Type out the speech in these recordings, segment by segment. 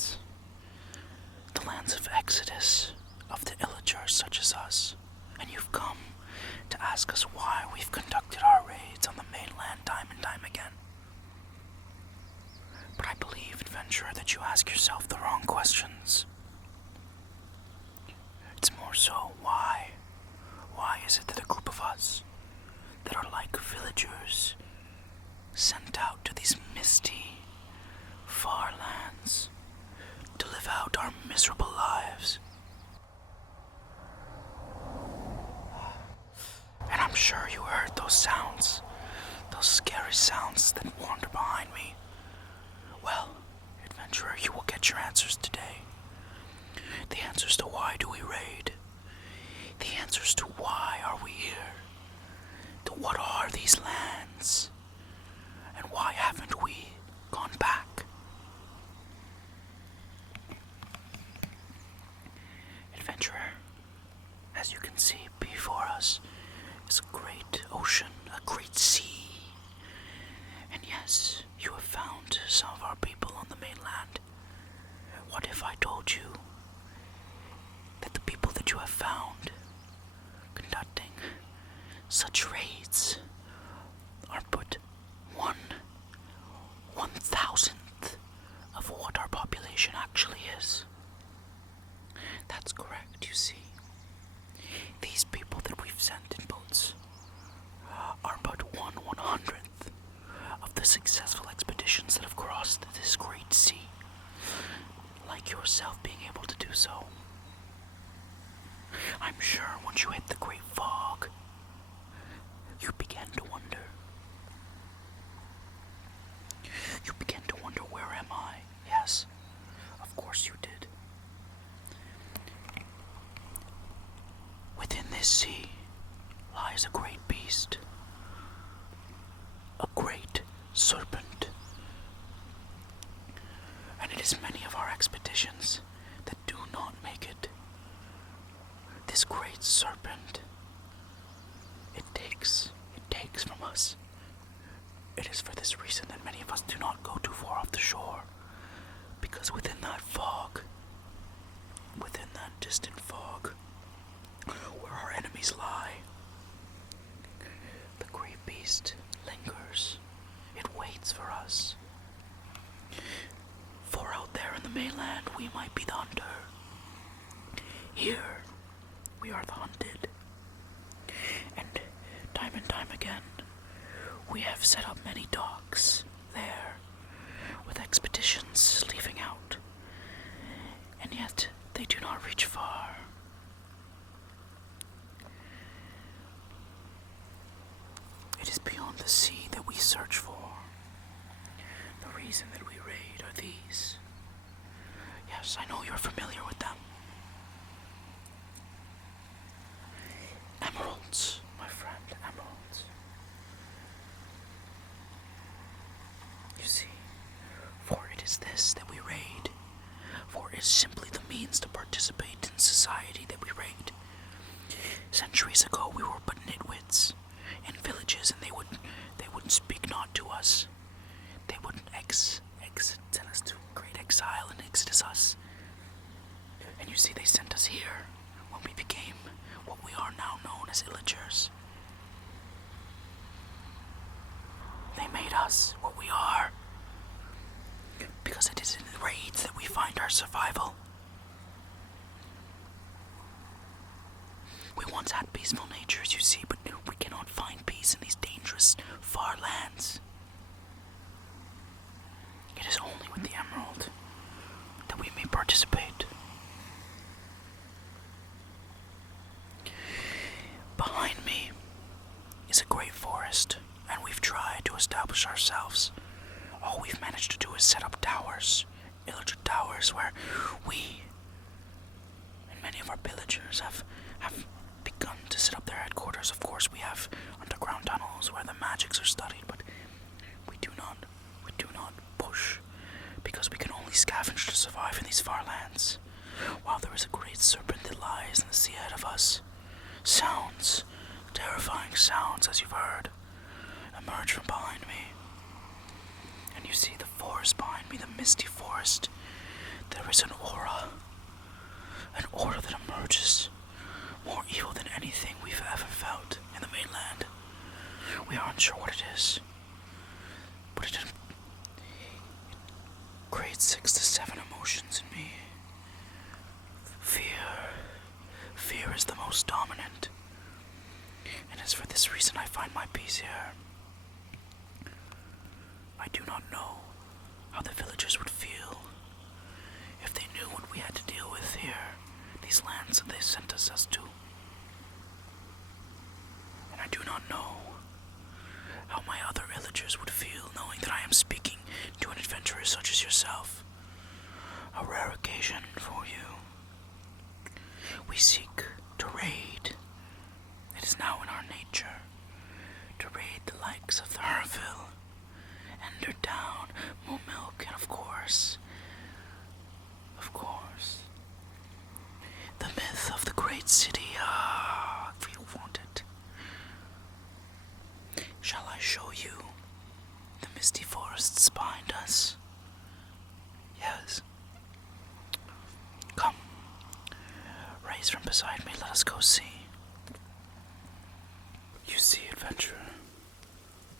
lands. The lands of exodus, of the Illager such as us. And you've come to ask us why we've conducted our raids on the mainland time and time again. But I believe, adventurer, that you ask yourself the wrong questions. It's more so, why? Why is it that a group of us, that are like villagers, sent out to these misty, far lands, to live out our miserable lives? And I'm sure you heard those sounds, those scary sounds that wander behind me. Well, adventurer, you will get your answers today. The answers to why do we raid? The answers to why are we here? To what are these lands? And why haven't we gone back? Adventurer, as you can see before us, is a great ocean, a great sea. And yes, you have found some of our people on the mainland. What if I told you that the people that you have found conducting such raids are but 1/1000th of what our population actually is? That's correct, you see. These people that we've sent in boats are but 1/100th of the successful expeditions that have crossed this great sea, like yourself being able to do so. I'm sure once you hit the great fog, you began to wonder. You began to wonder, where am I? Yes, of course you did. Within this sea lies a great beast, a great serpent. And it is many of our expeditions that do not make it. This great serpent, it takes from us. It is for this reason that many of us do not go too far off the shore, because within that fog, within that distant fog, where our enemies lie, the great beast lingers. It waits for us. For out there in the mainland, we might be the hunter. Here, we are the hunted. And time again, we have set up many docks there, with expeditions leaving out. And yet, they do not reach far. It is beyond the sea that we search for. The reason that we raid are these. Yes, I know you're familiar with them. Emeralds, my friend, emeralds. You see, for it is this that we raid. For it is simply the means to participate in society that we raid. Centuries ago, we were but nitwits in villages, and they would speak not to us. They would send us to great exile and exodus us. And you see, they sent us here when we became what we are now known as Illagers. They made us what we are, because it is in the raids that we find our survival. We once had peaceful natures, you see, but we cannot find peace in these dangerous, far lands. It is only with the emerald that we may participate. Behind me is a great forest, and we've tried to establish ourselves. All we've managed to do is set up towers, Illager towers, where we and many of our villagers have begun to set up their headquarters. Of course, we have underground tunnels where the magics are studied, but we do not push, because we can only scavenge to survive in these far lands. While there is a great serpent that lies in the sea ahead of us, sounds, terrifying sounds, as you've heard, emerge from behind me. And you see the forest behind me, the misty forest There is an aura that emerges, more evil than anything we've ever felt in the mainland. We are unsure what it is, but it creates 6 to 7 emotions in me. Fear is the most dominant, and it's for this reason I find my peace here. I do not know how the villagers would feel if they knew what we had to deal with here, these lands that they sent us to. And I do not know how my other Illagers would feel knowing that I am speaking to an adventurer such as yourself. A rare occasion for you. We seek to raid. It is now in our nature to raid the likes of the Herville, Endertown, Moomilk, and of course, the myth of the great city. If you want it. Shall I show you the misty forests behind us? Yes. Come. Rise from beside me, let us go see. You see, adventurer,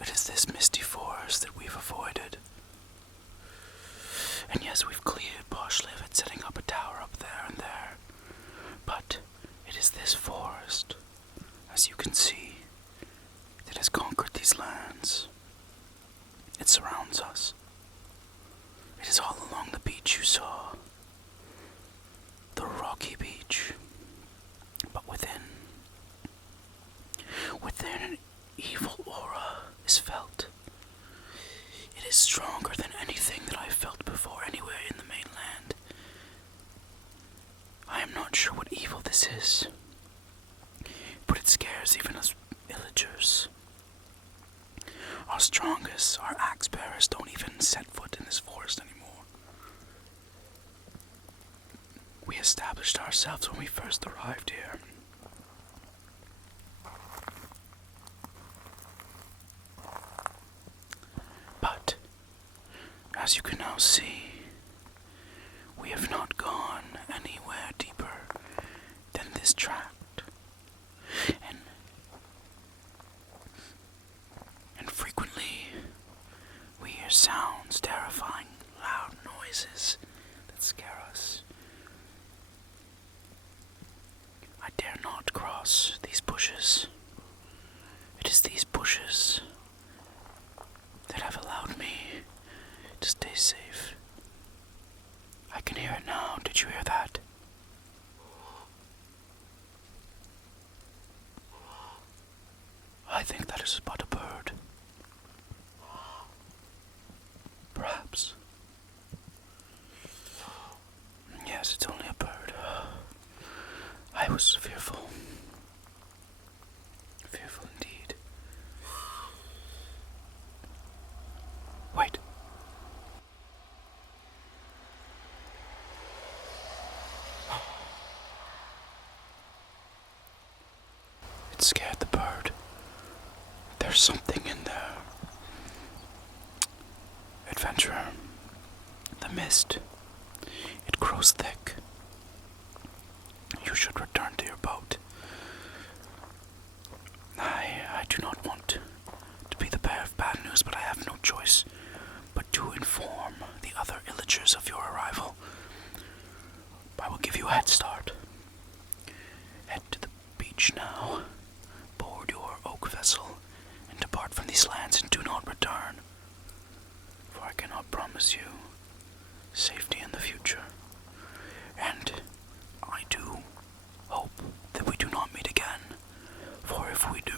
it is this misty forest that we've avoided. And yes, we've cleared partially of it, setting up a tower up there and there. But it is this forest, as you can see, that has conquered these lands. It surrounds us. It is all along the beach you saw. The rocky beach. But within an evil aura is felt. It is stronger than anything that I've felt before anywhere in the mainland. I am not sure what evil this is, but it scares even us villagers. Our strongest, our axe bearers, don't even set foot in this forest anymore. We established ourselves when we first arrived here. But, as you can now see, we have not gone anywhere deeper than this tract. And frequently, we hear sounds, terrifying, loud noises that scare us. I dare not cross these bushes. It is these bushes that have allowed me to stay safe. I can hear it now. Did you hear that? I think that is but a bird. Perhaps. Yes, it's only a bird. I was fearful. Fearful indeed. Wait. It scared the bird. There's something in there. Adventurer, the mist, it grows thick. You should return to your boat. I do not want to be the bearer of bad news, but I have no choice but to inform the other Illagers of your arrival. I will give you a head start. Head to the beach now, board your oak vessel, and depart from these lands and do not return. For I cannot promise you safety in the future. And I do hope that we do not meet again. For if we do,